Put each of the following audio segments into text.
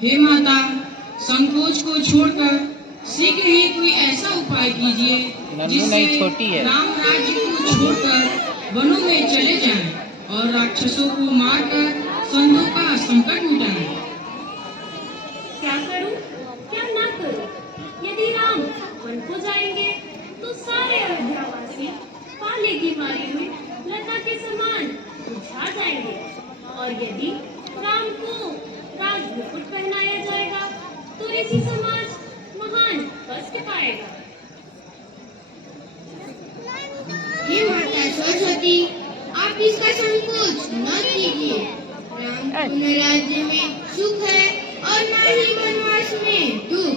हे माता, संकोच को छोड़कर शीघ्र ही कोई ऐसा उपाय कीजिए जिससे राम राज्य को छोड़कर वनों में चले जाएं और राक्षसों को मारकर संतों का संकट मिटाएं। क्या करूं, क्या ना करूं? यदि राम वन को जाएंगे तो सारे अयोध्यावासी पाले की मारी हुई लता के समान मुरझा जाएंगे, और यदि राम को राजमुकुट पहनाया जाएगा तो ऋषि समाज महान कष्ट पाएगा। हे माता सरस्वती, आप इसका संकोच न कीजिए। राम पूर्ण राज्य में सुख है और न ही वनवास में दुख।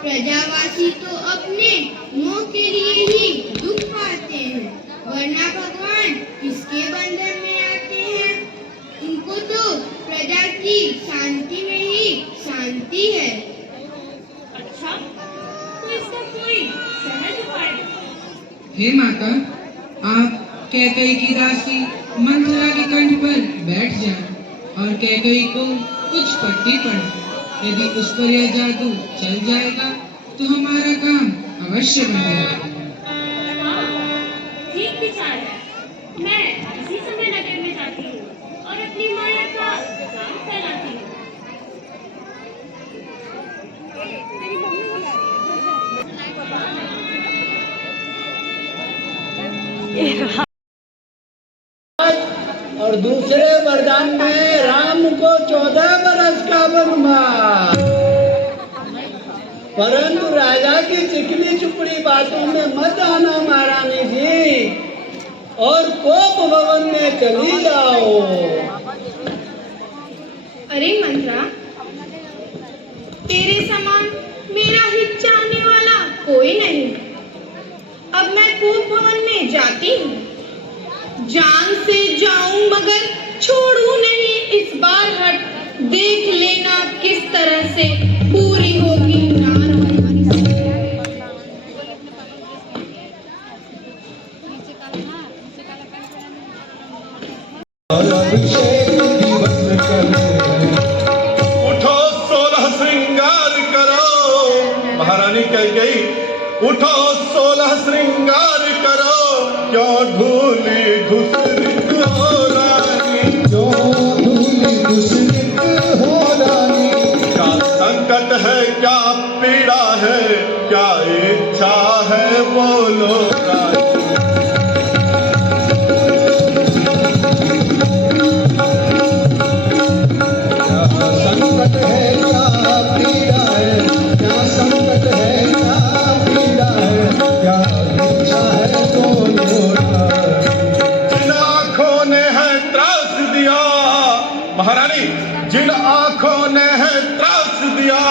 प्रजावासी तो अपने मोह के लिए ही दुख पाते हैं, वरना भगवान किसके बंधन में आते हैं? उनको तो प्रजा की शांति में ही शांति है। अच्छा, तो इसका कोई सहज उपाय? हे माता, आप कैकेयी की दासी मंथरा के कंठ पर बैठ जाएं और कैकेयी को कुछ पट्टी पड़े। यदि उस पर यह जादू चल जाएगा तो हमारा काम अवश्य बन जाएगा। हाँ, ठीक विचार है। मैं इसी समय नगर में जाती हूँ और अपनी माया का जाल फैलाती हूँ। और दूसरे वरदान में राम को 14 बरस का वनवास। परंतु राजा की चिकनी चुपड़ी बातों में मत आना महारानी जी, और कोप भवन में चली जाओ। अरे मंत्रा, तेरे समान मेरा हित चाहने वाला कोई नहीं। अब मैं कोप भवन में जाती हूँ। जान से जाऊं मगर छोड़ू नहीं इस बार हट। देख लेना किस तरह से पूरी होगी उठो 16 श्रृंगार करो, महारानी कैकेयी उठो 16 श्रृंगार करो। क्यों ढूली घुसरित हो रानी, क्यों ढूली घुसरित हो रानी। क्या संकट है, क्या पीड़ा है, क्या इच्छा है, बोलो रानी। महारानी, जिन आंखों ने है त्रास दिया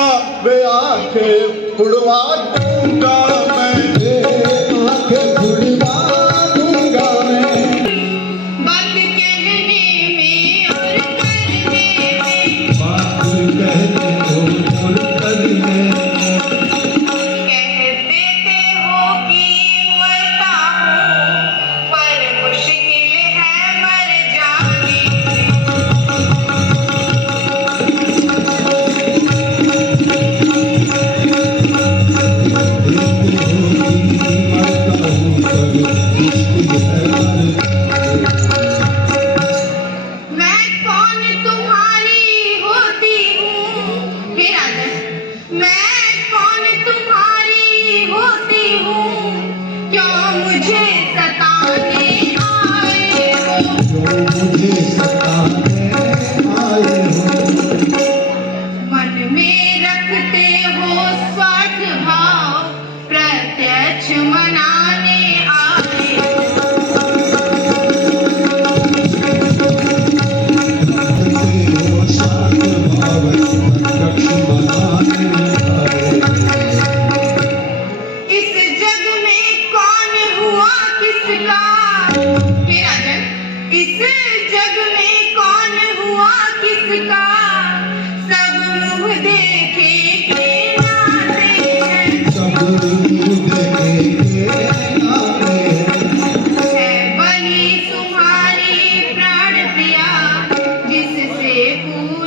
वे आंखें उड़वा दूंगा मैं, वे आंखें उड़वा दूंगा मैं। बात कहने में और करने में, बात कहने और करने में। कह देते हो कि मरता हूँ, पर मुश्किल है मर जाने। मैं कौन तुम्हारी होती हूँ? हे राजन, मैं कौन तुम्हारी होती हूँ? क्यों मुझे सताने आए हो? जो मुझे सताने आए हो। मन में रखते हो स्वार्थ भाव, प्रत्यक्ष मनाने आए हो। इस जग में कौन हुआ किसका? हे राजन, इस जग में कौन हुआ किसका? सब मुँह देखे के नाते हैं, सब देखे के नाते हैं। है वही तुम्हारी प्राण प्रिया, जिससे पूरी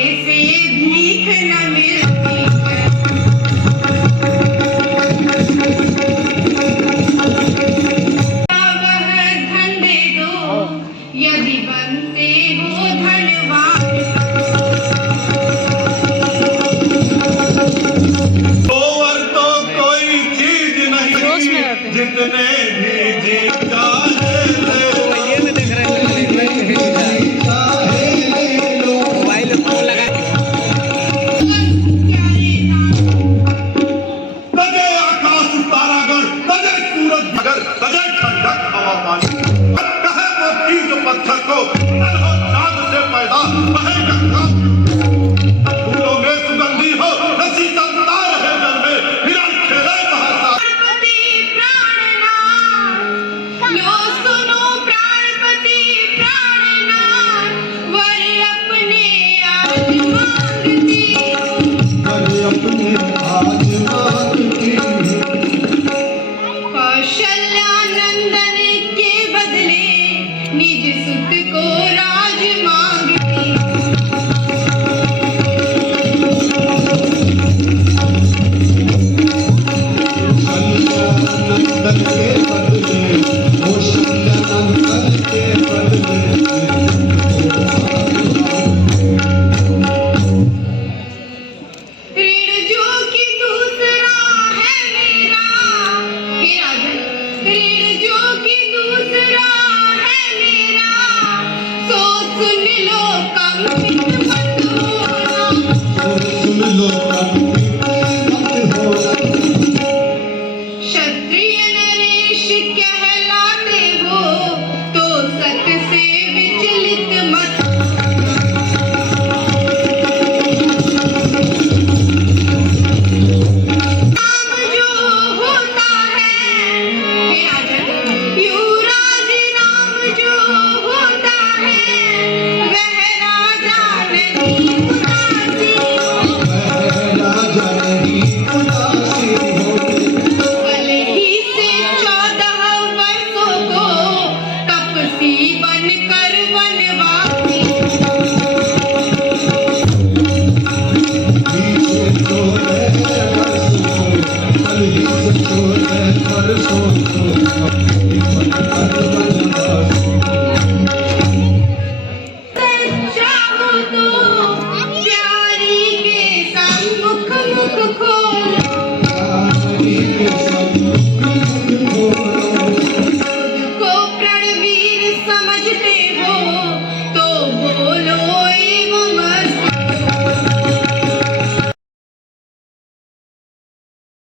ऐसे भीख न मिलती